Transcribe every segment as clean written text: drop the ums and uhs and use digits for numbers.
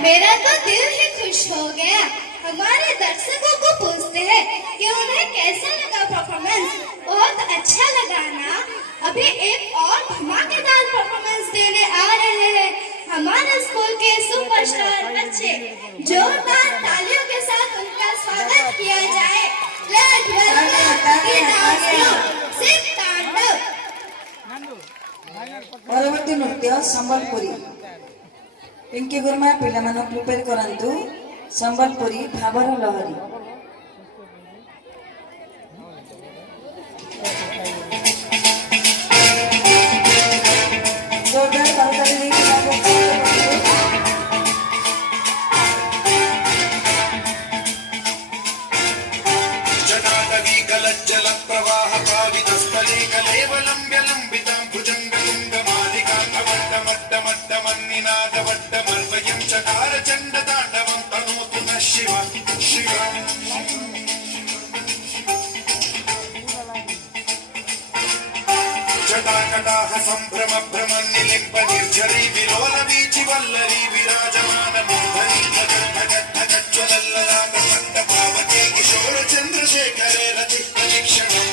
मेरा तो दिल ही खुश हो गया। हमारे दर्शकों को पूछते हैं कि उन्हें कैसा लगा परफॉर्मेंस। बहुत अच्छा लगा ना। अभी एक और धमाकेदार परफॉर्मेंस देने आ रहे हैं हमारे स्कूल के सुपरस्टार बच्चे। जोरदार तालियों के साथ उनका स्वागत किया जाए। लेट्स वेलकम सिद्ध तांडव। परवर्ती नृत्य संबलपुरी। पिंकी गुरमा पिलामानक प्रिपेयर करंतु संबलपुरी भावर लहरी। जोरदार ताली देई जटाटवी गलज्जल प्रवाह पावितस्थले कलेवलं व्यलम्बितं भुजङ्गतुङ्गमालिकान्तवड्डमट्टमट्टमन्निनादवड्डमर्वयं चकार चण्डताण्डवं तनोतु नः शिव शिव। जटाकटाह सम्भ्रम भ्रमन्निलिम्ब निर्झरी विलोल वीचि वल्लरी विराजमान मोहनी भगज्ज्वलल्ललाट पावके किशोर चन्द्रशेखरे रति प्रदीक्षणम्।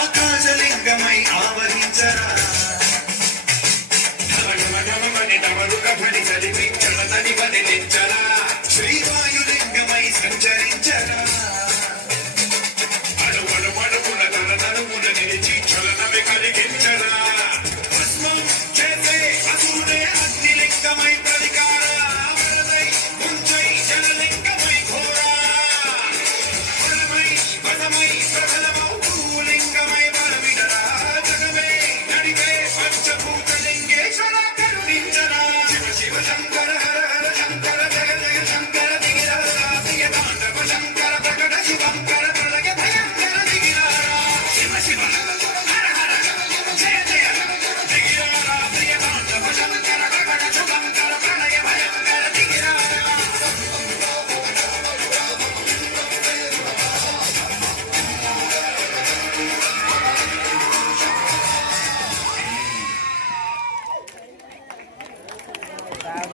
ఆకాశలింగమై ఆవరించరా ఢమఢమఢమని డమరుక ధ్వని చలిపించడతని వదిలించరా